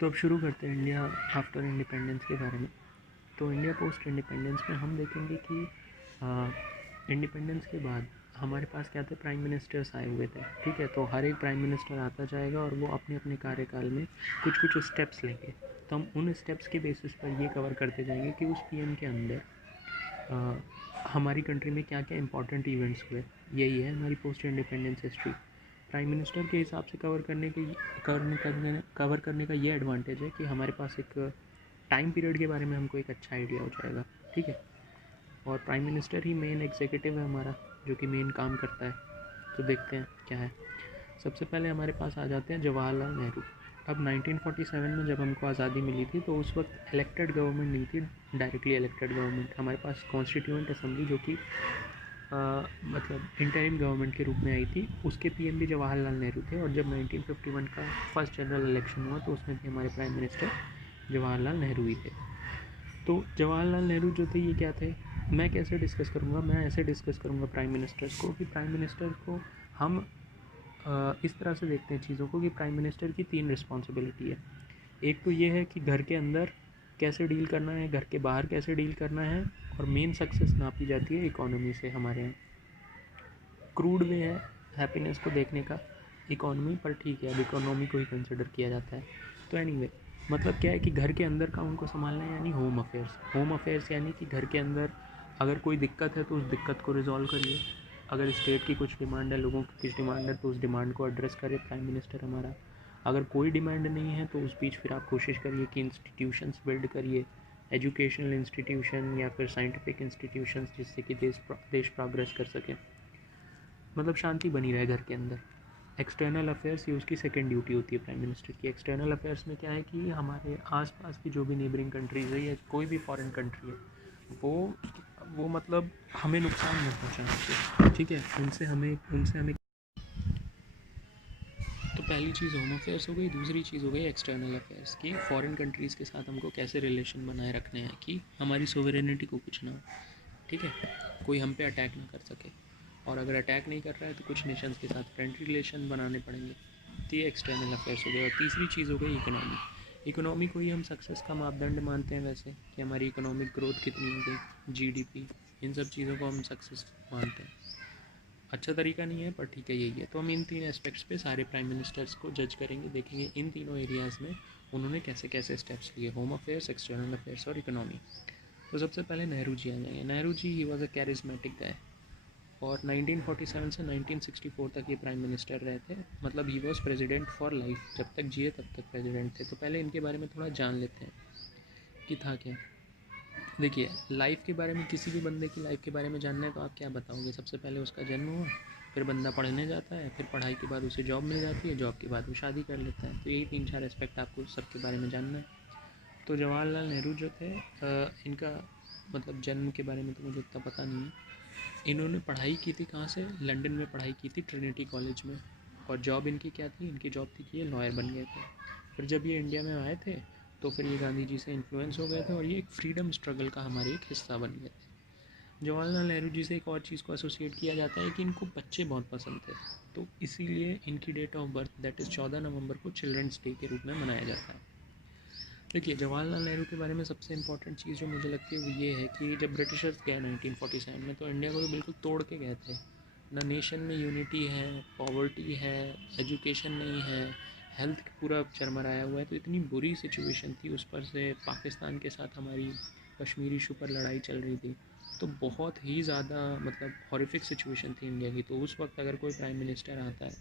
तो अब शुरू करते हैं इंडिया आफ्टर इंडिपेंडेंस के बारे में। तो इंडिया पोस्ट इंडिपेंडेंस में हम देखेंगे कि इंडिपेंडेंस के बाद हमारे पास क्या थे, प्राइम मिनिस्टर्स आए हुए थे। ठीक है, तो हर एक प्राइम मिनिस्टर आता जाएगा और वो अपने अपने कार्यकाल में कुछ कुछ स्टेप्स लेंगे। तो हम उन स्टेप्स के बेसिस पर ये कवर करते जाएंगे कि उस पीएम के अंदर हमारी कंट्री में क्या क्या इंपॉर्टेंट इवेंट्स हुए। यही है हमारी post independence history. Prime minister के हिसाब से कवर करने का ये एडवांटेज है कि हमारे पास एक टाइम पीरियड के बारे में हमको एक अच्छा आइडिया हो जाएगा। ठीक है, और प्राइम मिनिस्टर ही मेन एग्जीक्यूटिव है हमारा, जो कि मेन काम करता है। तो देखते हैं क्या है। सबसे पहले हमारे पास आ जाते हैं जवाहरलाल नेहरू। अब 1947 में जब हमको आज़ादी मिली थी तो उस वक्त इलेक्टेड गवर्नमेंट नहीं थी, डायरेक्टली इलेक्टेड गवर्नमेंट। हमारे पास कॉन्स्टिट्यूएंट असेंबली जो कि मतलब इंटरिम गवर्नमेंट के रूप में आई थी, उसके पीएम भी जवाहरलाल नेहरू थे। और जब 1951 का फर्स्ट जनरल इलेक्शन हुआ तो उसमें भी हमारे प्राइम मिनिस्टर जवाहरलाल नेहरू ही थे। तो जवाहरलाल नेहरू जो थे ये क्या थे, मैं कैसे डिस्कस करूँगा, मैं ऐसे डिस्कस करूँगा प्राइम मिनिस्टर्स को कि प्राइम मिनिस्टर को हम इस तरह से देखते हैं चीज़ों को कि प्राइम मिनिस्टर की 3 रिस्पॉन्सिबिलिटी है। एक तो ये है कि घर के अंदर कैसे डील करना है, घर के बाहर कैसे डील करना है, और मेन सक्सेस नापी जाती है इकोनॉमी से। हमारे यहाँ क्रूड वे है हैप्पीनेस को देखने का इकोनॉमी पर, ठीक है अब इकोनॉमी को ही कंसिडर किया जाता है। तो एनीवे मतलब क्या है कि घर के अंदर का उनको संभालना है, यानी होम अफेयर्स। होम अफेयर्स यानी कि घर के अंदर अगर कोई दिक्कत है तो उस दिक्कत को रिजॉल्व करिए। अगर स्टेट की कुछ डिमांड है, लोगों की कुछ डिमांड है, तो उस डिमांड को एड्रेस करे प्राइम मिनिस्टर हमारा। अगर कोई डिमांड नहीं है तो उस बीच फिर आप कोशिश करिए कि इंस्टीट्यूशंस बिल्ड करिए, एजुकेशनल इंस्टीट्यूशन या फिर साइंटिफिक इंस्टीट्यूशंस, जिससे कि देश प्रोग्रेस कर सके, मतलब शांति बनी रहे घर के अंदर। एक्सटर्नल अफेयर्स ये उसकी सेकंड ड्यूटी होती है प्राइम मिनिस्टर की। एक्सटर्नल अफेयर्स में क्या है कि हमारे आसपास की जो भी नेबरिंग कंट्रीज़ है या कोई भी फॉरेन कंट्री है वो मतलब हमें नुकसान नहीं पहुंचाना चाहिए। ठीक है, उनसे हमें तो पहली चीज़ होम अफेयर्स हो गई। दूसरी चीज़ हो गई एक्सटर्नल अफेयर्स की, फॉरेन कंट्रीज़ के साथ हमको कैसे रिलेशन बनाए रखने हैं कि हमारी सोवरेनिटी को कुछ ना हो। ठीक है, कोई हम पे अटैक ना कर सके, और अगर अटैक नहीं कर रहा है तो कुछ नेशंस के साथ फ्रेंडली रिलेशन बनाने पड़ेंगे। तो ये एक्सटर्नल अफेयर्स हो गए। और तीसरी चीज़ हो गई इकोनॉमी। इकोनॉमी को ही हम सक्सेस का मापदंड मानते हैं वैसे, कि हमारी इकोनॉमिक ग्रोथ कितनी हो गई, जीडीपी, इन सब चीज़ों को हम सक्सेस मानते हैं। अच्छा तरीका नहीं है पर ठीक है, यही है। तो हम इन 3 एस्पेक्ट्स पे सारे प्राइम मिनिस्टर्स को जज करेंगे, देखेंगे इन तीनों एरियाज़ में उन्होंने कैसे कैसे स्टेप्स लिए, होम अफेयर्स, एक्सटर्नल अफेयर्स और इकोनॉमी। तो सबसे पहले नेहरू जी आ जाएंगे। Nehru ji he was a charismatic गाय, और 1947 से 1964 तक ये प्राइम मिनिस्टर रहे थे। मतलब he was president for life, जब तक जिए तब तक प्रेसिडेंट थे। तो पहले इनके बारे में थोड़ा जान लेते हैं कि था क्या। देखिए, लाइफ के बारे में, किसी भी बंदे की लाइफ के बारे में जानना है तो आप क्या बताओगे। सबसे पहले उसका जन्म हुआ, फिर बंदा पढ़ने जाता है, फिर पढ़ाई के बाद उसे जॉब मिल जाती है, जॉब के बाद वो शादी कर लेता है। तो यही 3-4 एस्पेक्ट आपको सबके बारे में जानना है। तो जवाहरलाल नेहरू जो थे, इनका मतलब जन्म के बारे में तो मुझे इतना पता नहीं है। इन्होंने पढ़ाई की थी कहाँ से, लंदन में पढ़ाई की थी, ट्रिनिटी कॉलेज में। और जॉब इनकी क्या थी, इनकी जॉब थी कि ये लॉयर बन गए थे। फिर जब ये इंडिया में आए थे तो फिर ये गांधी जी से इन्फ्लुएंस हो गए थे, और ये एक फ्रीडम स्ट्रगल का हमारे एक हिस्सा बन गए थे। जवाहरलाल नेहरू जी से एक और चीज़ को एसोसिएट किया जाता है कि इनको बच्चे बहुत पसंद थे, तो इसीलिए इनकी date of birth that is 14 November को चिल्ड्रंस डे के रूप में मनाया जाता है। देखिए, जवाहरलाल नेहरू के बारे में सबसे इंपॉर्टेंट चीज़ जो मुझे लगती है वो ये है कि जब ब्रिटिशर्स गए 1947 में, तो इंडिया को तो बिल्कुल तोड़ के गए थे। ना नेशन में यूनिटी है, पॉवर्टी है, एजुकेशन नहीं है, हेल्थ पूरा चरमराया हुआ है। तो इतनी बुरी सिचुएशन थी, उस पर से पाकिस्तान के साथ हमारी कश्मीर इशू पर लड़ाई चल रही थी। तो बहुत ही ज़्यादा मतलब हॉरिफिक सिचुएशन थी इंडिया की। तो उस वक्त अगर कोई प्राइम मिनिस्टर आता है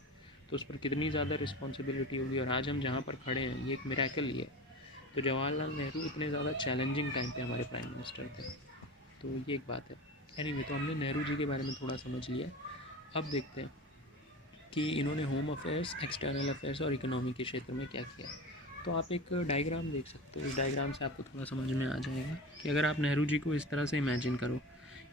तो उस पर कितनी ज़्यादा रिस्पॉन्सिबिलिटी होगी। और आज हम जहाँ पर खड़े हैं ये एक मिरेकल ही है। तो जवाहरलाल नेहरू इतने ज़्यादा चैलेंजिंग टाइम पे हमारे प्राइम मिनिस्टर थे, तो ये एक बात है। एनीवे, तो हमने नेहरू जी के बारे में थोड़ा समझ लिया। अब देखते हैं कि इन्होंने होम अफेयर्स, एक्सटर्नल अफेयर्स और इकोनॉमी के क्षेत्र में क्या किया। तो आप एक डायग्राम देख सकते हो, इस डायग्राम से आपको थोड़ा समझ में आ जाएगा कि अगर आप नेहरू जी को इस तरह से इमेजिन करो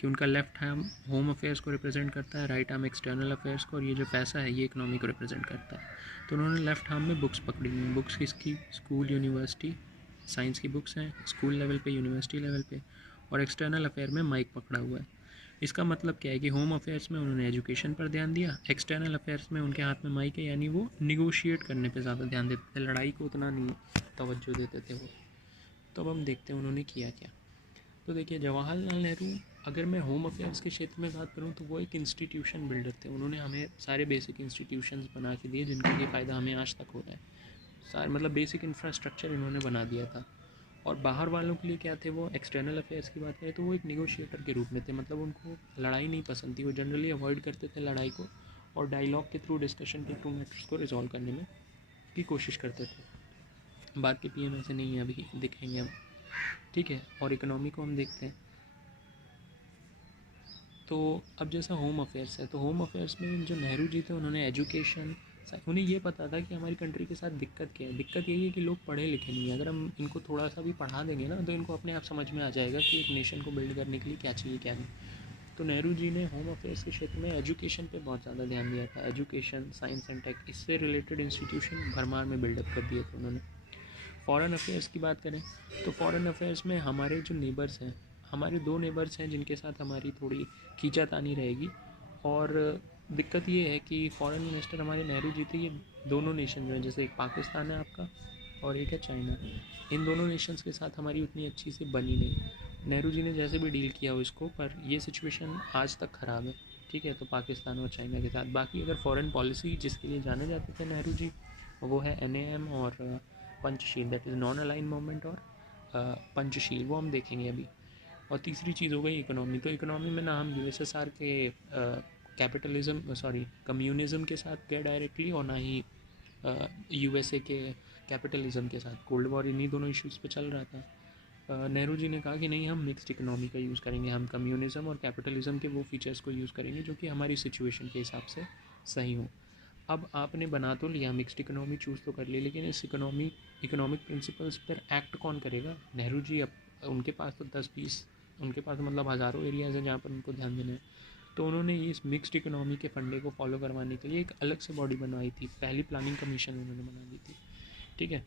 कि उनका लेफ्ट आर्म होम अफेयर्स को रिप्रेजेंट करता है, राइट आर्म एक्सटर्नल अफेयर्स को, और ये जो पैसा है ये इकोनॉमी को रिप्रेजेंट करता है। तो उन्होंने लेफ्ट आर्म में बुक्स पकड़ी हुई। बुक्स किसकी, स्कूल, यूनिवर्सिटी, साइंस की बुक्स हैं स्कूल लेवल पे, यूनिवर्सिटी लेवल पे। और एक्सटर्नल अफेयर में माइक पकड़ा हुआ है। इसका मतलब क्या है कि होम अफेयर्स में उन्होंने एजुकेशन पर ध्यान दिया, एक्सटर्नल अफेयर्स में उनके हाथ में माइक है, यानी वो निगोशिएट करने पे ज़्यादा ध्यान देते थे, लड़ाई को उतना नहीं तवज्जो देते थे वो। तो अब हम देखते हैं उन्होंने किया क्या। तो देखिए, जवाहरलाल नेहरू, अगर मैं होम अफेयर्स के क्षेत्र में बात करूँ तो वो एक इंस्टीट्यूशन बिल्डर थे। उन्होंने हमें सारे बेसिक इंस्टीट्यूशंस बना के दिए जिनका ये फ़ायदा हमें आज तक हो रहा है। सारे मतलब बेसिक इंफ्रास्ट्रक्चर इन्होंने बना दिया था। और बाहर वालों के लिए क्या थे वो, एक्सटर्नल अफेयर्स की बात करें तो वो एक निगोशिएटर के रूप में थे। मतलब उनको लड़ाई नहीं पसंद थी, वो जनरली अवॉइड करते थे लड़ाई को, और डायलॉग के थ्रू, डिस्कशन के थ्रू मैटर्स को रिजॉल्व करने में की कोशिश करते थे। बात के पीएम ऐसे नहीं है, अभी दिखेंगे हम, ठीक है। और इकोनॉमी को हम देखते हैं। तो अब जैसा होम अफेयर्स है, तो होम अफेयर्स में जो नेहरू जी थे उन्होंने एजुकेशन, उन्हें ये पता था कि हमारी कंट्री के साथ दिक्कत क्या है। दिक्कत यही है कि लोग पढ़े लिखे नहीं हैं। अगर हम इनको थोड़ा सा भी पढ़ा देंगे ना तो इनको अपने आप समझ में आ जाएगा कि एक नेशन को बिल्ड करने के लिए क्या चाहिए क्या नहीं। तो नेहरू जी ने होम अफेयर्स के क्षेत्र में एजुकेशन पे बहुत ज़्यादा ध्यान दिया था। एजुकेशन, साइंस एंड टेक, इससे रिलेटेड इंस्टीट्यूशन भरमार में बिल्डअप कर दिए थे उन्होंने। फॉरेन अफेयर्स की बात करें तो फॉरेन अफेयर्स में हमारे जो नेबर्स हैं, हमारे दो नेबर्स हैं जिनके साथ हमारी थोड़ी खींचातानी रहेगी। और दिक्कत ये है कि फॉरेन मिनिस्टर हमारे नेहरू जी थे, ये दोनों नेशन जो है, जैसे एक पाकिस्तान है आपका और एक है चाइना, इन दोनों नेशंस के साथ हमारी उतनी अच्छी से बनी नहीं। नेहरू जी ने जैसे भी डील किया हो इसको, पर ये सिचुएशन आज तक ख़राब है, ठीक है। तो पाकिस्तान और चाइना के साथ, बाकी अगर फॉरेन पॉलिसी जिसके लिए जाने जाते थे नेहरू जी, वो है NAM और Panchsheel, that is non align movement, और पंचशील, वो हम देखेंगे अभी। और तीसरी चीज़ हो गई इकोनॉमी। तो इकोनॉमी में ना हम USSR के कैपिटलिज्म, सॉरी, कम्युनिज़म के साथ गए डायरेक्टली, और ना ही USA के कैपिटलिज्म के साथ। कोल्ड वॉर इन्हीं दोनों इश्यूज़ पे चल रहा था। नेहरू जी ने कहा कि नहीं, हम मिक्स्ड इकोनॉमी का यूज़ करेंगे, हम कम्युनिज़म और कैपिटलिज्म के वो फीचर्स को यूज़ करेंगे जो कि हमारी सिचुएशन के हिसाब से सही हो। अब आपने बना तो लिया, मिक्स्ड इकोनॉमी चूज़ तो कर ली, लेकिन इस इकोनॉमिक प्रिंसिपल्स पर एक्ट कौन करेगा? नेहरू जी। अब उनके पास तो 10-20, उनके पास मतलब हज़ारों एरियाज़ हैं जहाँ पर उनको ध्यान देना है। तो उन्होंने इस मिक्स्ड इकोनॉमी के फंडे को फॉलो करवाने के लिए एक अलग से बॉडी बनवाई थी, पहली प्लानिंग कमीशन उन्होंने बना दी थी, ठीक है।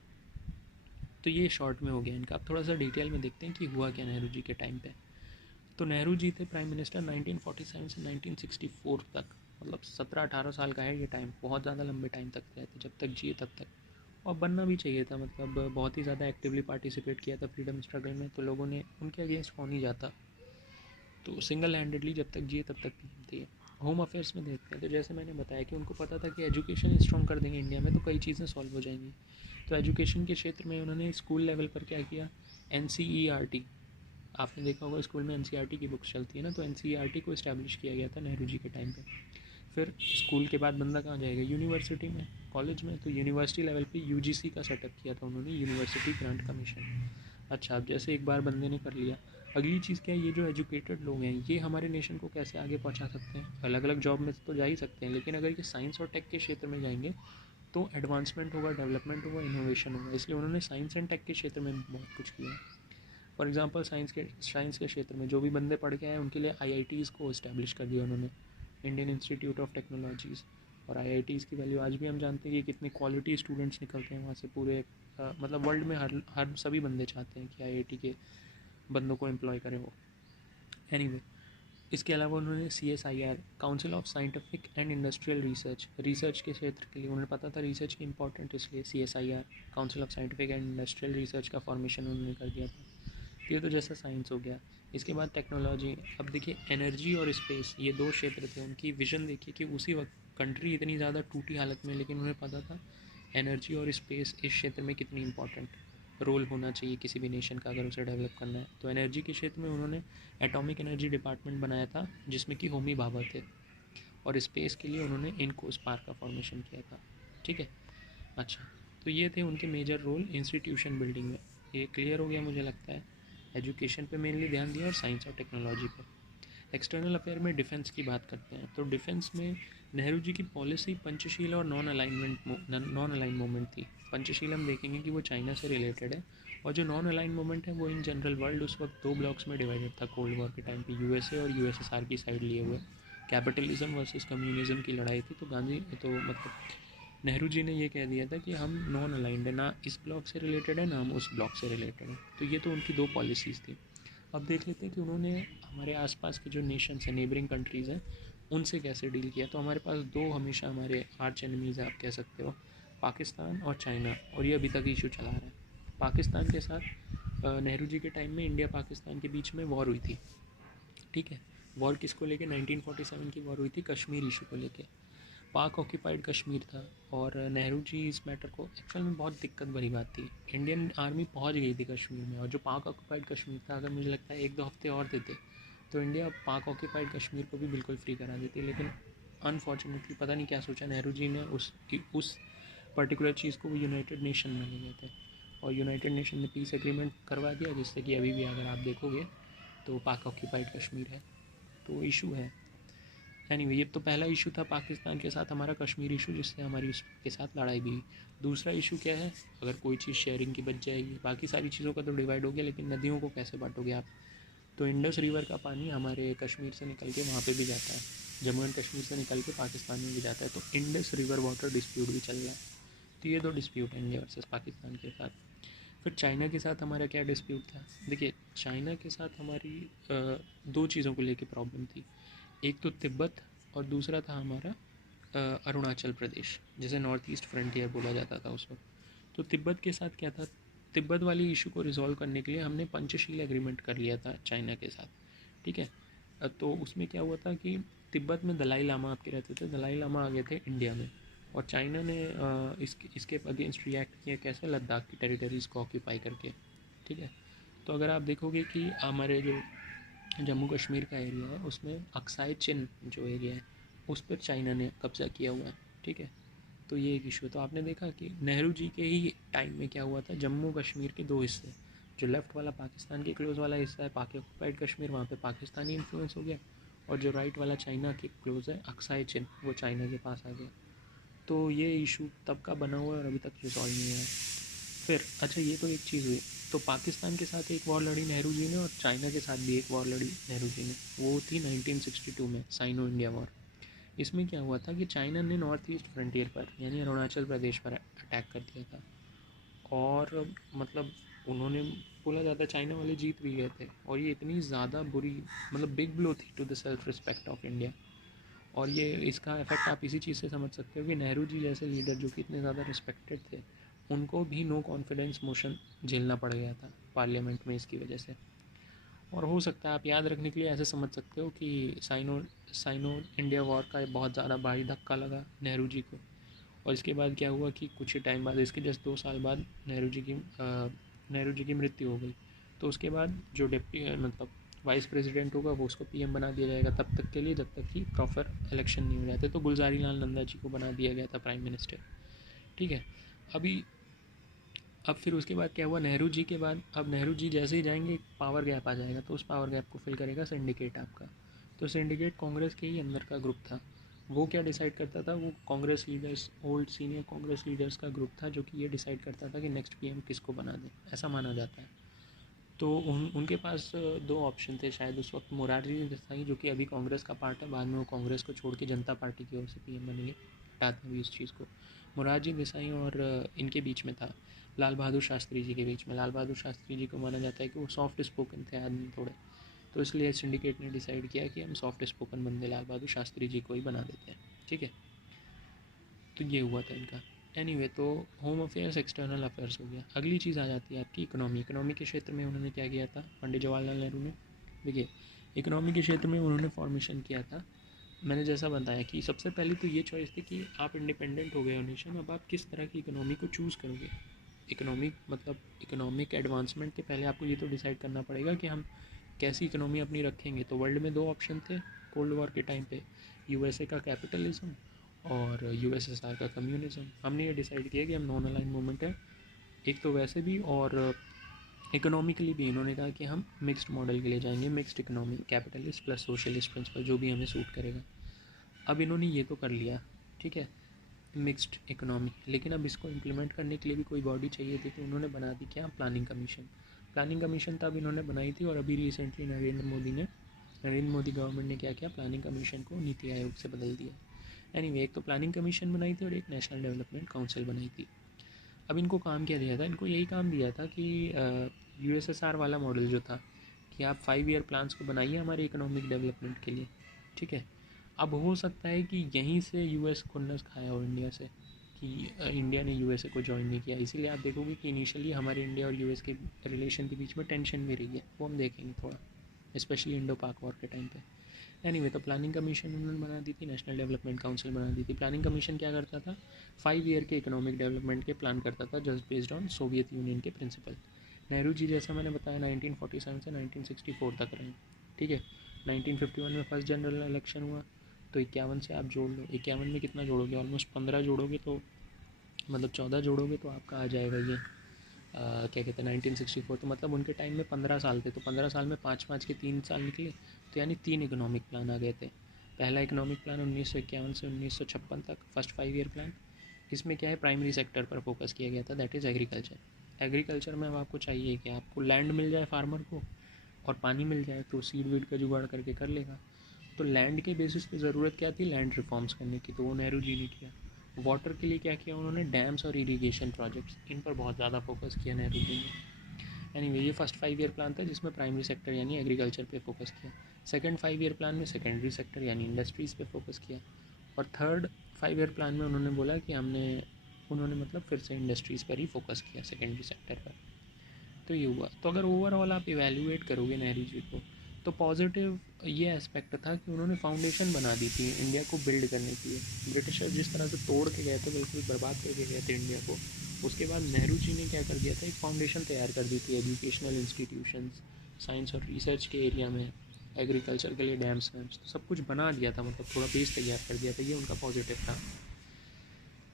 तो ये शॉर्ट में हो गया इनका। अब थोड़ा सा डिटेल में देखते हैं कि हुआ क्या नेहरू जी के टाइम पे। तो नेहरू जी थे प्राइम मिनिस्टर 1947 से 1964 तक, मतलब 17-18 साल का है ये टाइम। बहुत ज़्यादा लंबे टाइम तक रहे थे, जब तक जिए तब तक। और बनना भी चाहिए था, मतलब बहुत ही ज़्यादा एक्टिवली पार्टिसिपेट किया था फ्रीडम स्ट्रगल में, तो लोगों ने उनके अगेंस्ट कौन ही जाता। तो सिंगल हैंडेडली जब तक जिए तब तक थी। होम अफेयर्स में देखते हैं, तो जैसे मैंने बताया कि उनको पता था कि एजुकेशन स्ट्रॉन्ग कर देंगे इंडिया में तो कई चीज़ें सॉल्व हो जाएंगी। तो एजुकेशन के क्षेत्र में उन्होंने स्कूल लेवल पर क्या किया, NCERT, आपने देखा होगा स्कूल में NCERT की बुक्स चलती है ना, तो NCERT को इस्टेब्लिश किया गया था नेहरू जी के टाइम पे। फिर स्कूल के बाद बंदा कहाँ जाएगा, यूनिवर्सिटी में, कॉलेज में। तो यूनिवर्सिटी लेवल पे UGC का सेटअप किया था उन्होंने, यूनिवर्सिटी ग्रांट कमीशन। अच्छा, अब जैसे एक बार बंदे ने कर लिया, अगली चीज़ क्या है, ये जो एजुकेटेड लोग हैं ये हमारे नेशन को कैसे आगे पहुंचा सकते हैं। अलग अलग जॉब में तो जा ही सकते हैं, लेकिन अगर ये साइंस और टेक के क्षेत्र में जाएंगे तो एडवांसमेंट होगा, डेवलपमेंट होगा, इनोवेशन होगा। इसलिए उन्होंने साइंस एंड टेक के क्षेत्र में बहुत कुछ किया। फॉर एग्जांपल साइंस के क्षेत्र में जो भी बंदे पढ़ के आए उनके लिए IITs को इस्टेब्लिश कर दिया उन्होंने, इंडियन इंस्टीट्यूट ऑफ टेक्नोलॉजीज़। और IITs की वैल्यू आज भी हम जानते हैं कि कितनी क्वालिटी स्टूडेंट्स निकलते हैं वहाँ से पूरे, मतलब वर्ल्ड में हर सभी बंदे चाहते हैं कि IIT के बंदों को एम्प्लॉय करें वो। एनीवे, इसके अलावा उन्होंने CSIR, council of scientific and industrial research के क्षेत्र के लिए, उन्हें पता था रिसर्च की इंपॉर्टेंट, इसलिए CSIR, council of scientific and industrial research का फॉर्मेशन उन्होंने कर दिया था। ये तो जैसा साइंस हो गया। इसके बाद टेक्नोलॉजी। अब देखिए, एनर्जी और स्पेस, ये दो क्षेत्र थे। उनकी विजन देखिए कि उसी वक्त कंट्री इतनी ज़्यादा टूटी हालत में, लेकिन उन्हें पता था एनर्जी और स्पेस इस क्षेत्र में कितनी इंपॉर्टेंट रोल होना चाहिए किसी भी नेशन का अगर उसे डेवलप करना है। तो एनर्जी के क्षेत्र में उन्होंने एटॉमिक एनर्जी डिपार्टमेंट बनाया था जिसमें कि होमी भाभा थे। और स्पेस के लिए उन्होंने इनको स्पार्क का फॉर्मेशन किया था, ठीक है। अच्छा, तो ये थे उनके मेजर रोल इंस्टीट्यूशन बिल्डिंग में। ये क्लियर हो गया मुझे लगता है। एजुकेशन पे मेनली ध्यान दिया और साइंस और टेक्नोलॉजी पे। एक्सटर्नल अफेयर में डिफेंस की बात करते हैं, तो डिफेंस में नेहरू जी की पॉलिसी पंचशील और नॉन अलाइन मूवमेंट थी। पंचशील हम देखेंगे कि वो चाइना से रिलेटेड है, और जो नॉन अलाइन मूवमेंट है वो इन जनरल वर्ल्ड उस वक्त दो ब्लॉक्स में डिवाइडेड था कोल्ड वॉर के टाइम पे, USA और USSR की साइड लिए हुए। कैपिटलिज्म वर्सेस कम्युनिज्म की लड़ाई थी। तो गांधी, तो मतलब नेहरू जी ने ये कह दिया था कि हम नॉन अलाइंड है, ना इस ब्लॉक से रिलेटेड है ना हम उस ब्लॉक से रिलेटेड है। तो ये तो उनकी दो पॉलिसीज़ थी। अब देख लेते हैं कि उन्होंने हमारे आसपास के जो नेशंस हैं, नेबरिंग कंट्रीज़ हैं, उनसे कैसे डील किया। तो हमारे पास दो हमेशा हमारे आर्च एनिमीज़ हैं, आप कह सकते हो, पाकिस्तान और चाइना, और ये अभी तक इशू चला रहा है। पाकिस्तान के साथ नेहरू जी के टाइम में इंडिया पाकिस्तान के बीच में वॉर हुई थी, ठीक है। वॉर किसको लेके? 1947 की वॉर हुई थी कश्मीर इशू को लेके। पाक ऑक्यूपाइड कश्मीर था, और नेहरू जी इस मैटर को, एक्चुअल में बहुत दिक्कत भरी बात थी, इंडियन आर्मी पहुंच गई थी कश्मीर में, और जो पाक ऑक्यूपाइड कश्मीर था, अगर मुझे लगता है 1-2 हफ्ते और देते तो इंडिया पाक ऑक्यूपाइड कश्मीर को भी बिल्कुल फ्री करा देती। लेकिन अनफॉर्चुनेटली पता नहीं क्या सोचा नेहरू जी ने, उस पर्टिकुलर चीज़ को वो यूनाइटेड नेशन में ले गए थे, और यूनाइटेड नेशन ने पीस एग्रीमेंट करवा दिया, जिससे कि अभी भी अगर आप देखोगे तो पाक ऑक्यूपाइड कश्मीर है, तो इशू है। एनीवे, ये तो पहला इशू था पाकिस्तान के साथ हमारा कश्मीर इशू, जिससे हमारी उसके साथ लड़ाई भी हुई। दूसरा इशू क्या है? अगर कोई चीज़ शेयरिंग की बच जाएगी, बाकी सारी चीज़ों का तो डिवाइड हो गया, लेकिन नदियों को कैसे बांटोगे आप? तो इंडस रिवर का पानी हमारे कश्मीर से निकल के वहाँ पे भी जाता है, जम्मू एंड कश्मीर से निकल के पाकिस्तान में भी जाता है, तो इंडस रिवर वाटर डिस्प्यूट भी चल रहा है। तो ये दो डिस्प्यूट है, इंडिया वर्सेस पाकिस्तान के साथ। फिर चाइना के साथ हमारा क्या डिस्प्यूट था? देखिए, चाइना के साथ हमारी दो चीज़ों को लेके प्रॉब्लम थी। एक तो तिब्बत, और दूसरा था हमारा अरुणाचल प्रदेश, जिसे नॉर्थ ईस्ट फ्रंटियर बोला जाता था उस वक्त। तो तिब्बत के साथ क्या था? तिब्बत वाली इशू को रिजॉल्व करने के लिए हमने पंचशील एग्रीमेंट कर लिया था चाइना के साथ, ठीक है। तो उसमें क्या हुआ था कि तिब्बत में दलाई लामा आपके रहते थे, दलाई लामा आ गए थे इंडिया में, और चाइना ने इसके अगेंस्ट रिएक्ट किया कैसे? लद्दाख की टेरिटरीज़ को ऑक्यूपाई करके, ठीक है। तो अगर आप देखोगे कि हमारे जो जम्मू कश्मीर का एरिया है, उसमें अक्साई चिन जो एरिया है, उस पर चाइना ने कब्ज़ा किया हुआ है, ठीक है। तो ये एक इशू है। तो आपने देखा कि नेहरू जी के ही टाइम में क्या हुआ था, जम्मू कश्मीर के दो हिस्से, जो लेफ्ट वाला पाकिस्तान के क्लोज वाला हिस्सा है पाक ऑक्यूपाइड कश्मीर, वहाँ पे पाकिस्तानी इन्फ्लुएंस हो गया, और जो राइट वाला चाइना के क्लोज है अक्साई चिन, वो चाइना के पास आ गया। तो ये इशू तब का बना हुआ है और अभी तक रिजॉल्व नहीं है। फिर अच्छा, ये तो एक चीज़ हुई। तो पाकिस्तान के साथ एक वॉर लड़ी नेहरू जी ने, और चाइना के साथ भी एक वॉर लड़ी नेहरू जी ने, वो थी 1962 में, साइनो इंडिया वॉर। इसमें क्या हुआ था कि चाइना ने नॉर्थ ईस्ट फ्रंटियर पर, यानी अरुणाचल प्रदेश पर अटैक कर दिया था, और मतलब उन्होंने, बोला जाता है चाइना वाले जीत भी गए थे, और ये इतनी ज़्यादा बुरी, मतलब बिग ब्लो थी to the self respect of India. और ये इसका इफेक्ट आप इसी चीज़ से समझ सकते हो कि नेहरू जी जैसे लीडर जो कि इतने ज़्यादा रिस्पेक्टेड थे, उनको भी नो कॉन्फिडेंस मोशन झेलना पड़ गया था पार्लियामेंट में इसकी वजह से। और हो सकता है आप याद रखने के लिए ऐसे समझ सकते हो कि साइनो साइनो इंडिया वॉर का बहुत ज़्यादा भारी धक्का लगा नेहरू जी को, और इसके बाद क्या हुआ कि कुछ ही टाइम बाद, इसके जस्ट 2 साल बाद नेहरू जी की मृत्यु हो गई। तो उसके बाद जो डिप्टी, मतलब वाइस प्रेसिडेंट होगा, वो उसको पीएम बना दिया जाएगा तब तक के लिए, जब तक कि प्रॉपर इलेक्शन नहीं हो जाते। तो गुलजारी लाल नंदा जी को बना दिया गया था प्राइम मिनिस्टर, ठीक है। अभी अब फिर उसके बाद क्या हुआ, नेहरू जी के बाद, अब नेहरू जी जैसे ही जाएंगे एक पावर गैप आ जाएगा, तो उस पावर गैप को फिल करेगा सिंडिकेट आपका। तो सिंडिकेट कांग्रेस के ही अंदर का ग्रुप था। वो क्या डिसाइड करता था? वो Congress leaders, old senior Congress leaders का ग्रुप था, जो कि ये डिसाइड करता था कि नेक्स्ट पीएम किसको बना दें, ऐसा माना जाता है। तो उनके पास दो ऑप्शन थे शायद उस वक्त। मोरारजी देसाई, जो कि अभी कांग्रेस का पार्ट है, बाद में वो कांग्रेस को छोड़ के जनता पार्टी की ओर से पीएम बनेंगे, हटाते हैं इस चीज़ को। मोरारजी देसाई और इनके बीच में था, लाल बहादुर शास्त्री जी के बीच में। लाल बहादुर शास्त्री जी को माना जाता है कि वो सॉफ्ट स्पोकन थे आदमी थोड़े, तो इसलिए सिंडिकेट ने डिसाइड किया कि हम सॉफ्ट स्पोकन बंदे लाल बहादुर शास्त्री जी को ही बना देते हैं, ठीक है। तो ये हुआ था इनका। एनीवे, तो होम अफेयर्स एक्सटर्नल अफेयर्स हो गया। अगली चीज़ आ जाती है आपकी इकोनॉमी। इकोनॉमी के क्षेत्र में उन्होंने क्या किया था पंडित जवाहरलाल नेहरू ने? देखिए, इकोनॉमी के क्षेत्र में उन्होंने फॉर्मेशन किया था, मैंने जैसा बताया कि सबसे पहले तो ये चॉइस थी कि आप इंडिपेंडेंट हो गए हो नेशन, अब आप किस तरह की इकोनॉमी को चूज़ करोगे। इकोनॉमिक, मतलब इकोनॉमिक एडवांसमेंट के पहले आपको ये तो डिसाइड करना पड़ेगा कि हम कैसी इकोनॉमी अपनी रखेंगे। तो वर्ल्ड में दो ऑप्शन थे कोल्ड वॉर के टाइम पे, यूएसए का कैपिटलिज्म और यूएसएसआर का कम्युनिज्म। हमने ये डिसाइड किया कि हम नॉन अलाइन मूवमेंट है, एक तो वैसे भी, और इकोनॉमिकली भी इन्होंने कहा कि हम मिक्स्ड मॉडल के लिए जाएंगे, mixed economy, capitalist plus socialist principle, जो भी हमें सूट करेगा। अब इन्होंने ये तो कर लिया, ठीक है, मिक्स्ड इकोनॉमी, लेकिन अब इसको इम्प्लीमेंट करने के लिए भी कोई बॉडी चाहिए थी, तो उन्होंने बना दी क्या? Planning commission. प्लानिंग कमीशन तब इन्होंने बनाई थी, और अभी रिसेंटली नरेंद्र मोदी गवर्नमेंट ने क्या किया, प्लानिंग कमीशन को नीति आयोग से बदल दिया। एनीवे, एक तो प्लानिंग कमीशन बनाई थी और एक नेशनल डेवलपमेंट काउंसिल बनाई थी। अब इनको काम क्या दिया था? इनको यही काम दिया था कि यूएसएसआर वाला मॉडल जो था, कि आप 5 ईयर प्लान्स को बनाइए हमारे इकोनॉमिक डेवलपमेंट के लिए, ठीक है। अब हो सकता है कि यहीं से यूएस खुन्नस खाया हो इंडिया से, कि इंडिया ने यूएसए को ज्वाइन नहीं किया, इसीलिए आप देखोगे कि इनिशियली हमारे इंडिया और यूएस के रिलेशन के बीच में टेंशन भी रही है, वो हम देखेंगे थोड़ा, स्पेशली इंडो पाक वॉर के टाइम पे। एनीवे, तो प्लानिंग कमीशन उन्होंने बना दी थी, नेशनल डेवलपमेंट काउंसिल बना दी थी। प्लानिंग कमीशन क्या करता था, 5 ईयर के इकोनॉमिक डेवलपमेंट के प्लान करता था, just based on Soviet union के प्रिंसिपल। नेहरू जी जैसा मैंने बताया 1947 से 1964 तक रहे, ठीक है। 1951 में फर्स्ट जनरल इलेक्शन हुआ, तो 51 से आप जोड़ लो, 51 में कितना जोड़ोगे, ऑलमोस्ट 15 जोड़ोगे तो मतलब 14 जोड़ोगे तो आपका आ जाएगा ये क्या कहते हैं 1964, तो मतलब उनके टाइम में 15 साल थे, तो 15 साल में 5-5 के 3 साल निकले, तो यानी 3 इकोनॉमिक प्लान आ गए थे। पहला इकोनॉमिक प्लान 1951 से 1956 तक, फर्स्ट 5 ईयर प्लान। इसमें क्या है, प्राइमरी सेक्टर पर फोकस किया गया था, दैट इज़ एग्रीकल्चर। एग्रीकल्चर में अब आपको चाहिए कि आपको लैंड मिल जाए फार्मर को और पानी मिल जाए, तो सीड वीड का जुगाड़ करके कर लेगा। तो लैंड के बेसिस पे ज़रूरत क्या थी, लैंड रिफॉर्म्स करने की, तो वो नेहरू जी ने किया। वाटर के लिए क्या किया उन्होंने, डैम्स और इरीगेशन प्रोजेक्ट्स, इन पर बहुत ज़्यादा फोकस किया नेहरू जी ने। एनीवे, ये फर्स्ट 5 ईयर प्लान था जिसमें प्राइमरी सेक्टर यानी एग्रीकल्चर पे फोकस किया। सेकंड 5 ईयर प्लान में सेकेंडरी सेक्टर यानी इंडस्ट्रीज़ पे फोकस किया। और थर्ड 5 ईयर प्लान में उन्होंने बोला कि उन्होंने मतलब फिर से इंडस्ट्रीज़ पर ही फोकस किया, सेकेंडरी सेक्टर पर। तो ये हुआ। तो अगर ओवरऑल आप इवेल्युएट करोगे नेहरू जी को, तो पॉजिटिव ये एस्पेक्ट था कि उन्होंने फाउंडेशन बना दी थी इंडिया को बिल्ड करने के लिए। ब्रिटिशर जिस तरह से तोड़ के गए थे, बिल्कुल बर्बाद करके गए थे इंडिया को, उसके बाद नेहरू जी ने क्या कर दिया था, एक फाउंडेशन तैयार कर दी थी, एजुकेशनल इंस्टीट्यूशंस, साइंस और रिसर्च के एरिया में, एग्रीकल्चर के लिए डैम्स वैम्स, तो सब कुछ बना दिया था, मतलब थोड़ा बेस तैयार कर दिया था, ये उनका पॉजिटिव था।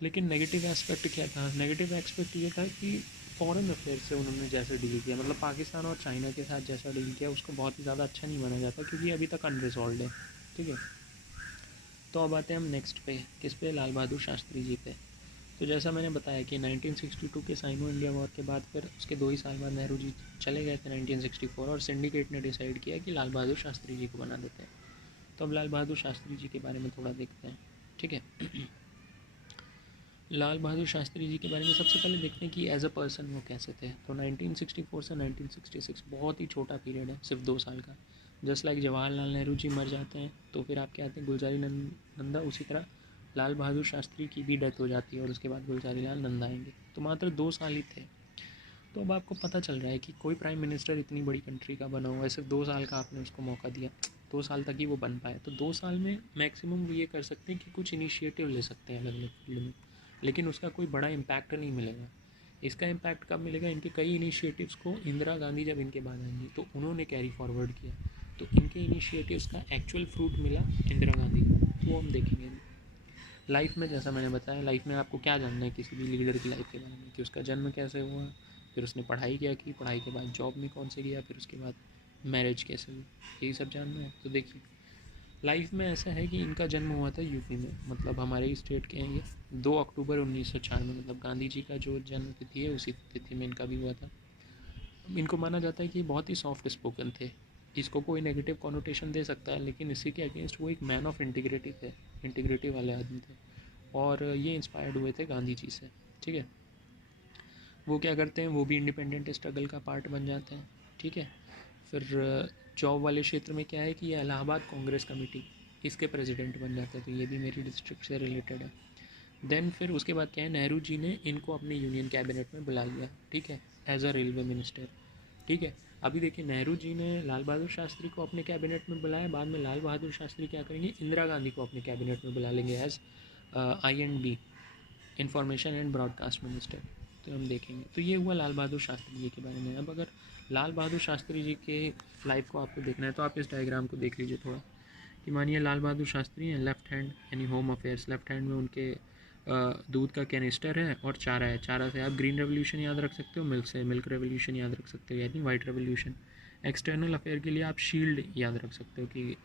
लेकिन नेगेटिव एस्पेक्ट क्या था, नेगेटिव एस्पेक्ट ये था कि फॉरेन अफेयर से उन्होंने जैसे डील किया, मतलब पाकिस्तान और चाइना के साथ जैसा डील किया उसको बहुत ही ज़्यादा अच्छा नहीं माना जाता, क्योंकि अभी तक अनरिजॉल्व है, ठीक है। तो अब आते हैं हम नेक्स्ट पे, किस पे, लाल बहादुर शास्त्री जी पे। तो जैसा मैंने बताया कि 1962 के साइनो इंडिया वॉर के बाद फिर उसके 2 ही साल बाद नेहरू जी चले गए थे 1964, और सिंडिकेट ने डिसाइड किया कि लाल बहादुर शास्त्री जी को बना देते हैं। तो अब लाल बहादुर शास्त्री जी के बारे में थोड़ा देखते हैं, ठीक है। लाल बहादुर शास्त्री जी के बारे में सबसे पहले देखते हैं कि एज अ पर्सन वो कैसे थे। तो 1964 से 1966 बहुत ही छोटा पीरियड है, सिर्फ 2 साल का। जस्ट लाइक जवाहरलाल नेहरू जी मर जाते हैं तो फिर आपके आते हैं गुलजारी नंदा, उसी तरह लाल बहादुर शास्त्री की भी डेथ हो जाती है और उसके बाद गुलजारी लाल नंदा आएंगे, तो मात्र 2 साल ही थे। तो अब आपको पता चल रहा है कि कोई प्राइम मिनिस्टर इतनी बड़ी कंट्री का बना हुआ है, सिर्फ 2 साल का आपने उसको मौका दिया, 2 साल तक ही वो बन पाए। तो 2 साल में मैक्सिमम वो ये कर सकते हैं कि कुछ इनिशिएटिव ले सकते हैं अलग अलग फील्ड में, लेकिन उसका कोई बड़ा इम्पैक्ट नहीं मिलेगा। इसका इम्पैक्ट कब मिलेगा, इनके कई इनिशिएटिव्स को इंदिरा गांधी जब इनके बाद आएंगी तो उन्होंने कैरी फॉरवर्ड किया, तो इनके इनिशिएटिव्स का एक्चुअल फ्रूट मिला इंदिरा गांधी को, तो वो हम देखेंगे। लाइफ में जैसा मैंने बताया, लाइफ में आपको क्या जानना है किसी भी लीडर की लाइफ के बारे में, कि उसका जन्म कैसे हुआ, फिर उसने पढ़ाई क्या की, पढ़ाई के बाद जॉब में कौन से गया, फिर उसके बाद मैरिज कैसे हुई, यही सब जानना है। तो देखिए, लाइफ में ऐसा है कि इनका जन्म हुआ था यूपी में, मतलब हमारे ही स्टेट के हैं ये, 2 अक्टूबर 1996, मतलब गांधी जी का जो जन्म तिथि है उसी तिथि में इनका भी हुआ था। इनको माना जाता है कि बहुत ही सॉफ्ट स्पोकन थे, इसको कोई नेगेटिव कॉनोटेशन दे सकता है, लेकिन इसी के अगेंस्ट वो एक मैन ऑफ इंटीग्रिटी थे, इंटीग्रिटी वाले आदमी थे, और ये इंस्पायर्ड हुए थे गांधी जी से, ठीक है। वो क्या करते हैं, वो भी इंडिपेंडेंट स्ट्रगल का पार्ट बन जाते हैं, ठीक है। फिर जॉब वाले क्षेत्र में क्या है कि ये इलाहाबाद कांग्रेस कमेटी, इसके प्रेसिडेंट बन जाते हैं, तो ये भी मेरी डिस्ट्रिक्ट से रिलेटेड है। देन फिर उसके बाद क्या है, नेहरू जी ने इनको अपने यूनियन कैबिनेट में बुला लिया, ठीक है, एज अ रेलवे मिनिस्टर, ठीक है। अभी देखिए, नेहरू जी ने लाल बहादुर शास्त्री को अपने कैबिनेट में बुलाया, बाद में लाल बहादुर शास्त्री क्या करेंगे, इंदिरा गांधी को अपने कैबिनेट में बुला लेंगे as INB, information and broadcast minister. तो हम देखेंगे, तो ये हुआ लाल बहादुर शास्त्री जी के बारे में। अब अगर लाल बहादुर शास्त्री जी के लाइफ को आपको देखना है तो आप इस डायग्राम को देख लीजिए थोड़ा, कि मानिए लाल बहादुर शास्त्री हैं, लेफ्ट हैंड यानी होम अफेयर्स, लेफ्ट हैंड में उनके दूध का कैनिस्टर है और चारा है, चारा से आप ग्रीन रेवोल्यूशन याद रख सकते हो, मिल्क से मिल्क रेवोल्यूशन याद रख सकते हो यानी वाइट रेवोल्यूशन। एक्सटर्नल अफेयर के लिए आप शील्ड याद रख सकते हो, कि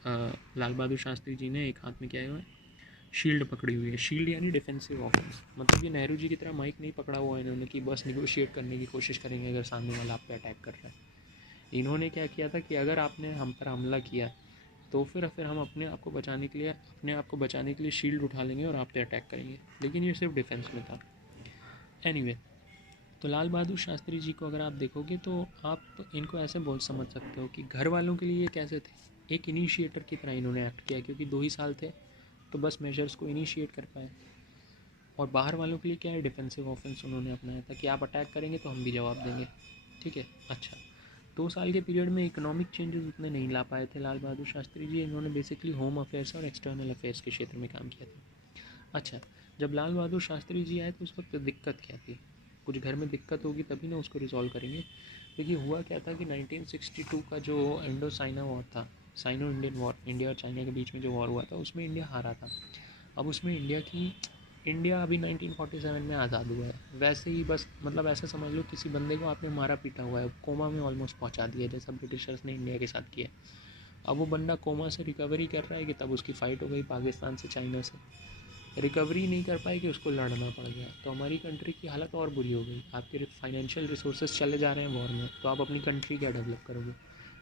लाल बहादुर शास्त्री जी ने एक हाथ में क्या है, शील्ड पकड़ी हुई है, शील्ड यानी डिफेंसिव ऑफेंस, मतलब ये नेहरू जी की तरह माइक नहीं पकड़ा हुआ है इन्होंने कि बस निगोशिएट करने की कोशिश करेंगे अगर सामने वाला आप पे अटैक कर रहा है। इन्होंने क्या किया था कि अगर आपने हम पर हमला किया तो फिर हम अपने आप को बचाने के लिए शील्ड उठा लेंगे और आप पे अटैक करेंगे, लेकिन ये सिर्फ डिफेंस में था। एनीवे, तो लाल बहादुर शास्त्री जी को अगर आप देखोगे तो आप इनको ऐसे बोल समझ सकते हो कि घर वालों के लिए कैसे थे, एक इनिशिएटर की तरह इन्होंने एक्ट किया, क्योंकि 2 ही साल थे तो बस मेजर्स को इनिशिएट कर पाए। और बाहर वालों के लिए क्या है, डिफेंसिव ऑफेंस उन्होंने अपनाया था कि आप अटैक करेंगे तो हम भी जवाब देंगे। ठीक है। अच्छा, 2 साल के पीरियड में इकोनॉमिक चेंजेस उतने नहीं ला पाए थे लाल बहादुर शास्त्री जी। इन्होंने बेसिकली होम अफेयर्स और एक्सटर्नल अफेयर्स के क्षेत्र में काम किया था। अच्छा, जब लाल बहादुर शास्त्री जी आए तो उस वक्त दिक्कत क्या थी, कुछ घर में दिक्कत होगी तभी ना उसको रिजॉल्व करेंगे। देखिए हुआ क्या था कि 1962 का जो इंडो चाइना वॉर था, साइनो इंडियन वॉर, इंडिया और चाइना के बीच में जो वॉर हुआ था उसमें इंडिया हारा था। अब उसमें इंडिया अभी 1947 में आज़ाद हुआ है, वैसे ही बस मतलब ऐसा समझ लो किसी बंदे को आपने मारा पीटा हुआ है, कोमा में ऑलमोस्ट पहुंचा दिया जैसा ब्रिटिशर्स ने इंडिया के साथ किया। अब वो बंदा कोमा से रिकवरी कर रहा है कि तब उसकी फ़ाइट हो गई पाकिस्तान से, चाइना से, रिकवरी नहीं कर पाए कि उसको लड़ना पड़ गया। तो हमारी कंट्री की हालत और बुरी हो गई, आपके फाइनेंशियल रिसोर्सेज चले जा रहे हैं वॉर में, तो आप अपनी कंट्री क्या डेवलप करोगे।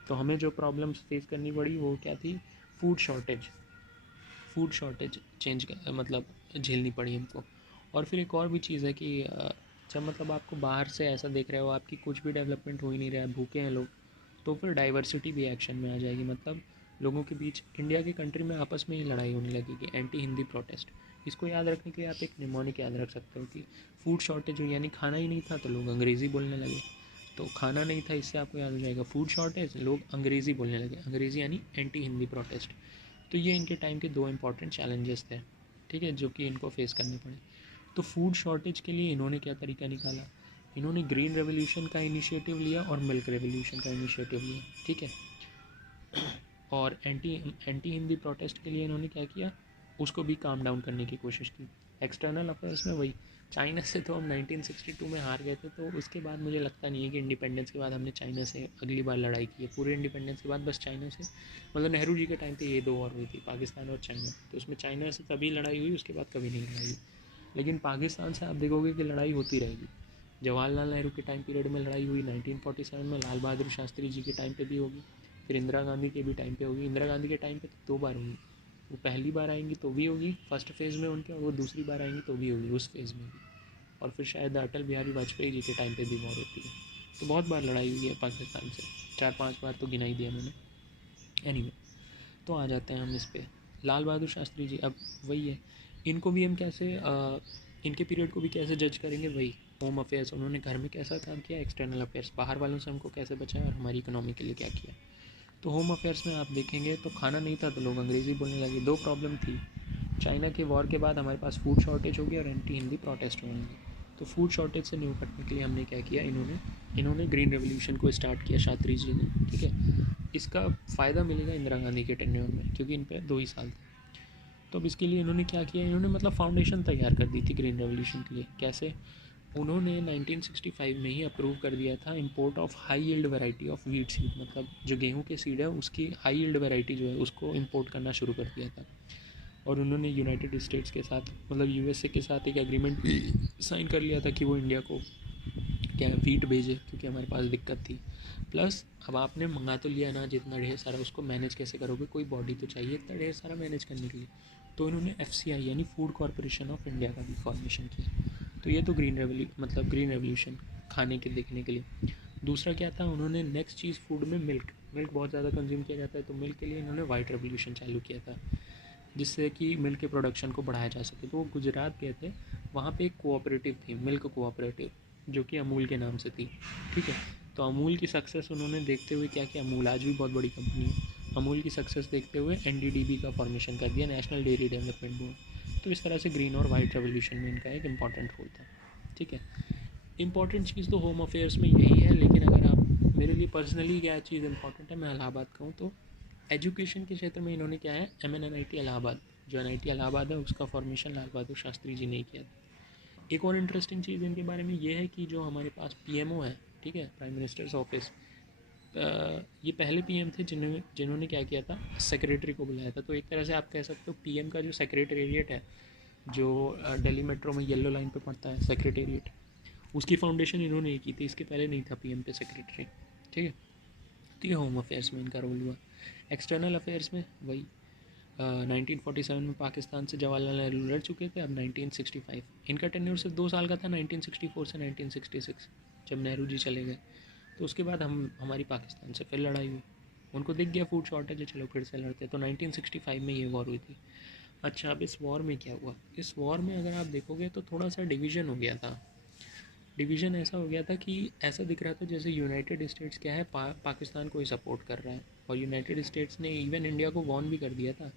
तो हमें जो प्रॉब्लम्स फेस करनी पड़ी वो क्या थी, फूड शॉर्टेज मतलब झेलनी पड़ी हमको। और फिर एक और भी चीज़ है कि जब मतलब आपको बाहर से ऐसा देख रहे हो आपकी कुछ भी डेवलपमेंट हो ही नहीं रहा है, भूखे हैं लोग, तो फिर डाइवर्सिटी भी एक्शन में आ जाएगी। मतलब लोगों के बीच इंडिया की कंट्री में आपस में ही लड़ाई होने लगेगी, एंटी हिंदी प्रोटेस्ट। इसको याद रखने के लिए आप एक निमोनिक याद रख सकते हो कि फूड शॉर्टेज हुई, यानी खाना ही नहीं था तो लोग अंग्रेज़ी बोलने लगे। तो खाना नहीं था, इससे आपको याद हो जाएगा फूड शॉर्टेज, लोग अंग्रेज़ी बोलने लगे, अंग्रेज़ी यानी एंटी हिंदी प्रोटेस्ट। तो ये इनके टाइम के 2 इंपॉर्टेंट चैलेंजेस थे, ठीक है, जो कि इनको फेस करने पड़े। तो फूड शॉर्टेज के लिए इन्होंने क्या तरीका निकाला, इन्होंने ग्रीन रेवोल्यूशन का इनिशिएटिव लिया और मिल्क रेवोल्यूशन का इनिशिएटिव लिया। ठीक है। और एंटी हिंदी प्रोटेस्ट के लिए इन्होंने क्या किया, उसको भी काम डाउन करने की कोशिश की। एक्सटर्नल अफेयर्स में वही, चाइना से तो हम 1962 में हार गए थे, तो उसके बाद मुझे लगता नहीं है कि इंडिपेंडेंस के बाद हमने चाइना से अगली बार लड़ाई की है। पूरे इंडिपेंडेंस के बाद बस चाइना से, मतलब नेहरू जी के टाइम पे ये 2 वॉर हुई थी, पाकिस्तान और चाइना, तो उसमें चाइना से तभी लड़ाई हुई, उसके बाद कभी नहीं लड़ाई हुई। लेकिन पाकिस्तान से आप देखोगे कि लड़ाई होती रहेगी। जवाहरलाल नेहरू के टाइम पीरियड में लड़ाई हुई 1947 में, लाल बहादुर शास्त्री जी के टाइम पे भी होगी, फिर इंदिरा गांधी के भी टाइम पे होगी। इंदिरा गांधी के टाइम पे तो 2 बार होगी, वो पहली बार आएंगी तो भी होगी फर्स्ट फेज़ में उनके, और वो दूसरी बार आएंगी तो भी होगी उस फेज़ में भी। और फिर शायद अटल बिहारी वाजपेयी जी के टाइम पे भी वॉर होती है। तो बहुत बार लड़ाई हुई है पाकिस्तान से, 4-5 बार तो गिना ही दिया मैंने। एनीवे, तो आ जाते हैं हम इस पे, लाल बहादुर शास्त्री जी। अब वही है, इनको भी हम कैसे इनके पीरियड को भी कैसे जज करेंगे, वही होम अफेयर्स, उन्होंने घर में कैसा काम किया, एक्सटर्नल अफेयर्स बाहर वालों से हमको कैसे बचाया, और हमारी इकोनॉमी के लिए क्या किया। तो होम अफेयर्स में आप देखेंगे तो खाना नहीं था तो लोग अंग्रेज़ी बोलने लगे। 2 प्रॉब्लम थी, चाइना के वॉर के बाद हमारे पास फूड शॉर्टेज हो गया और एंटी हिंदी प्रोटेस्ट होने लगे। तो फूड शॉर्टेज से निपटने के लिए हमने क्या किया, इन्होंने ग्रीन रेवोल्यूशन को स्टार्ट किया शास्त्री जी ने। ठीक है। इसका फ़ायदा मिलेगा इंदिरा गांधी के टेन्योर में, क्योंकि इन पे 2 ही साल थे। तो अब इसके लिए इन्होंने क्या किया, इन्होंने मतलब फाउंडेशन तैयार कर दी थी ग्रीन रेवोल्यूशन के लिए। कैसे, उन्होंने 1965 में ही अप्रूव कर दिया था import of high yield variety of wheat seed, मतलब जो गेहूं के सीड है उसकी हाई यील्ड वैरायटी जो है उसको इंपोर्ट करना शुरू कर दिया था। और उन्होंने यूनाइटेड स्टेट्स के साथ, मतलब यूएसए के साथ एक एग्रीमेंट भी साइन कर लिया था कि वो इंडिया को क्या वीट भेजे, क्योंकि हमारे पास दिक्कत थी। प्लस अब आपने मंगा तो लिया ना जितना ढेर सारा, उसको मैनेज कैसे करोगे, कोई बॉडी तो चाहिए इतना ढेर सारा मैनेज करने के लिए। तो इन्होंने FCI यानी फूड कॉरपोरेशन ऑफ इंडिया का भी फॉर्मेशन किया। तो ये तो ग्रीन रेवोल्यूशन खाने के देखने के लिए। दूसरा क्या था, उन्होंने नेक्स्ट चीज़ फूड में मिल्क बहुत ज़्यादा कंज्यूम किया जाता है, तो मिल्क के लिए इन्होंने वाइट रेवोल्यूशन चालू किया था, जिससे कि मिल्क के प्रोडक्शन को बढ़ाया जा सके। तो वो गुजरात गए थे, वहाँ पे एक कोऑपरेटिव थी, मिल्क कोऑपरेटिव, जो कि अमूल के नाम से थी। ठीक है। तो अमूल की सक्सेस उन्होंने देखते हुए क्या किया, अमूल आज भी बहुत बड़ी कंपनी है, अमूल की सक्सेस देखते हुए NDDB का फॉर्मेशन कर दिया, नेशनल डेयरी डेवलपमेंट बोर्ड। तो इस तरह से ग्रीन और वाइट रेवोल्यूशन में इनका एक इंपॉर्टेंट रोल था। ठीक है। इंपॉर्टेंट चीज़ तो होम अफेयर्स में यही है, लेकिन अगर आप मेरे लिए पर्सनली क्या चीज़ इंपॉर्टेंट है, मैं इलाहाबाद का हूँ, तो एजुकेशन के क्षेत्र में इन्होंने क्या है, MNNIT इलाहाबाद, जो NIT इलाहाबाद है उसका फॉर्मेशन लाल बहादुर शास्त्री जी ने ही किया था। एक और इंटरेस्टिंग चीज़ इनके बारे में ये है कि जो हमारे पास PMO है, ठीक है, प्राइम मिनिस्टर्स ऑफिस, ये पहले PM थे जिन्होंने क्या किया था, सेक्रेटरी को बुलाया था। तो एक तरह से आप कह सकते हो PM का जो सेक्रेटेरिएट है, जो दिल्ली मेट्रो में येलो लाइन पे पड़ता है सेक्रेटेरिएट, उसकी फाउंडेशन इन्होंने ही की थी, इसके पहले नहीं था PM पे सेक्रेटरी। ठीक है। तो ये होम अफेयर्स में इनका रोल हुआ। एक्सटर्नल अफेयर्स में वही, 1947 में पाकिस्तान से जवाहरलाल नेहरू लड़ चुके थे। अब 1965 इनका टेन्योर सिर्फ 2 साल का था, 1964 से 1966 जब नेहरू जी चले गए। तो उसके बाद हमारी पाकिस्तान से फिर लड़ाई हुई। उनको दिख गया फूड शॉर्टेज है, चलो फिर से लड़ते। तो 1965 में ये वॉर हुई थी। अच्छा, अब इस वॉर में क्या हुआ? इस वॉर में अगर आप देखोगे तो थोड़ा सा डिवीज़न हो गया था। डिवीज़न ऐसा हो गया था कि ऐसा दिख रहा था जैसे यूनाइटेड स्टेट्स क्या है, पाकिस्तान को ही सपोर्ट कर रहा है। और यूनाइटेड स्टेट्स ने इवन इंडिया को वॉर्न भी कर दिया था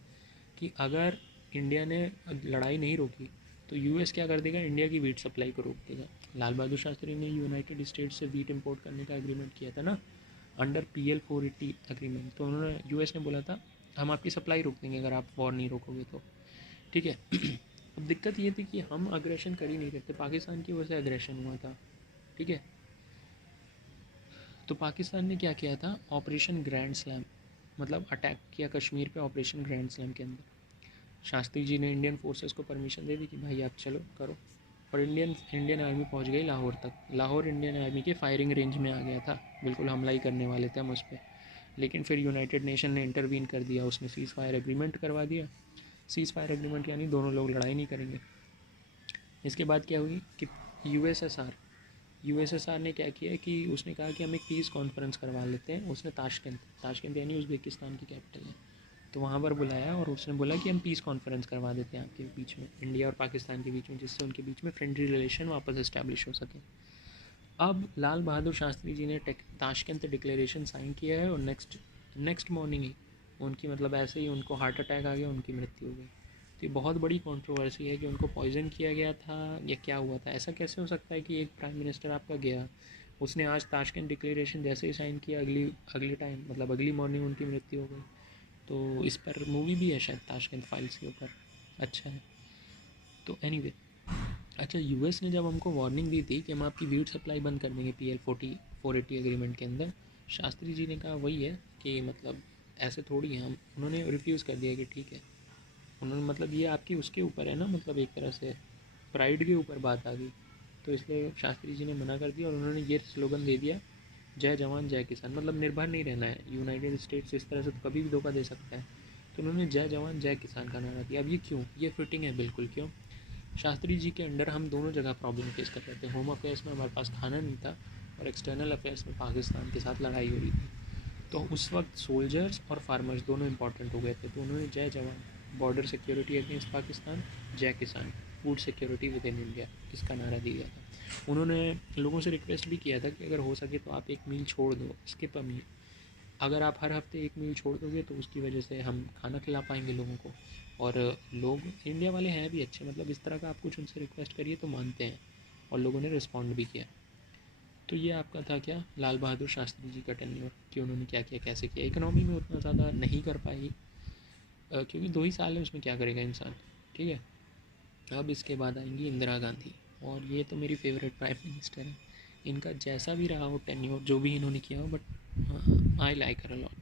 कि अगर इंडिया ने लड़ाई नहीं रोकी तो यूएस क्या कर देगा, इंडिया की वीट सप्लाई को रोक देगा। लाल बहादुर शास्त्री ने यूनाइटेड स्टेट्स से वीट इंपोर्ट करने का एग्रीमेंट किया था ना, अंडर PL 480 एग्रीमेंट। तो उन्होंने, यूएस ने बोला था हम आपकी सप्लाई रोक देंगे अगर आप वॉर नहीं रोकोगे तो, ठीक है। अब दिक्कत ये थी कि हम अग्रेशन कर ही नहीं सकते, पाकिस्तान की वजह से अग्रेशन हुआ था, ठीक है। तो पाकिस्तान ने क्या किया था, ऑपरेशन ग्रैंड स्लैम, मतलब अटैक किया कश्मीर पे ऑपरेशन ग्रैंड स्लैम के अंदर। शास्त्री जी ने इंडियन फोर्सेस को परमिशन दे दी कि भाई आप चलो करो, और इंडियन आर्मी पहुंच गई लाहौर तक। लाहौर इंडियन आर्मी के फायरिंग रेंज में आ गया था, बिल्कुल हमला ही करने वाले थे हम उस पर। लेकिन फिर यूनाइटेड नेशन ने इंटरवीन कर दिया, उसने सीज़ फायर एग्रीमेंट करवा दिया। सीज़ फायर एग्रीमेंट यानी दोनों लोग लड़ाई नहीं करेंगे। इसके बाद क्या हुई कि यूएसएसआर ने क्या किया कि उसने कहा कि हम एक पीस कॉन्फ्रेंस करवा लेते हैं। उसने ताशकंद यानी उज़्बेकिस्तान की कैपिटल है, तो वहाँ पर बुलाया और उसने बोला कि हम पीस कॉन्फ्रेंस करवा देते हैं आपके बीच में, इंडिया और पाकिस्तान के बीच में, जिससे उनके बीच में फ्रेंडली रिलेशन वापस इस्टेब्लिश हो सके। अब लाल बहादुर शास्त्री जी ने ताशकंद डिक्लेरेशन साइन किया है, और नेक्स्ट मॉर्निंग ही उनकी, मतलब ऐसे ही उनको हार्ट अटैक आ गया, उनकी मृत्यु हो गई। तो ये बहुत बड़ी कंट्रोवर्सी है कि उनको पॉइजन किया गया था या क्या हुआ था। ऐसा कैसे हो सकता है कि एक प्राइम मिनिस्टर आपका गया, उसने आज ताशकंद डिक्लेरेशन जैसे ही साइन किया, अगली टाइम मतलब अगली मॉर्निंग उनकी मृत्यु हो गई। तो इस पर मूवी भी है शायद, ताशकंद फाइल्स के ऊपर। अच्छा है। तो एनीवे, अच्छा, यूएस ने जब हमको वार्निंग दी थी कि हम आपकी वीट सप्लाई बंद कर देंगे PL 480 एग्रीमेंट के अंदर, शास्त्री जी ने कहा वही है कि मतलब ऐसे थोड़ी है हम, उन्होंने रिफ्यूज़ कर दिया कि ठीक है। उन्होंने, मतलब ये आपकी उसके ऊपर है ना, मतलब एक तरह से प्राइड के ऊपर बात आ गई, तो इसलिए शास्त्री जी ने मना कर दिया। और उन्होंने ये स्लोगन दे दिया, जय जवान जय किसान, मतलब निर्भर नहीं रहना है। यूनाइटेड स्टेट्स इस तरह से तो कभी भी धोखा दे सकता है, तो उन्होंने जय जवान जय किसान का नारा दिया। अब ये क्यों, ये फिटिंग है बिल्कुल। क्यों? शास्त्री जी के अंडर हम दोनों जगह प्रॉब्लम फेस कर रहे थे। होम अफेयर्स में हमारे पास खाना नहीं था, और एक्सटर्नल अफेयर्स में पाकिस्तान के साथ लड़ाई हो रही थी। तो उस वक्त सोल्जर्स और फार्मर्स दोनों इंपॉर्टेंट हो गए थे। तो उन्होंने जय जवान, बॉर्डर सिक्योरिटी अगेंस्ट पाकिस्तान, जय किसान, food security with in India, इसका नारा दिया था। उन्होंने लोगों से रिक्वेस्ट भी किया था कि अगर हो सके तो आप एक मील छोड़ दो, स्किप अ मील। अगर आप हर हफ्ते एक मील छोड़ दोगे तो उसकी वजह से हम खाना खिला पाएंगे लोगों को। और लोग इंडिया वाले हैं भी अच्छे, मतलब इस तरह का आप कुछ उनसे रिक्वेस्ट करिए तो मानते हैं, और लोगों ने रिस्पॉन्ड भी किया। तो ये आपका था क्या, लाल बहादुर शास्त्री जी का टेन्योर, कि उन्होंने क्या किया, कैसे किया। इकोनॉमी में उतना ज़्यादा नहीं कर पाई, क्योंकि 2 ही साल है, उसमें क्या करेगा इंसान, ठीक है। अब इसके बाद आएंगी इंदिरा गांधी, और ये तो मेरी फेवरेट प्राइम मिनिस्टर है। इनका जैसा भी रहा हो टेन्योर, जो भी इन्होंने किया हो, but I like her a lot.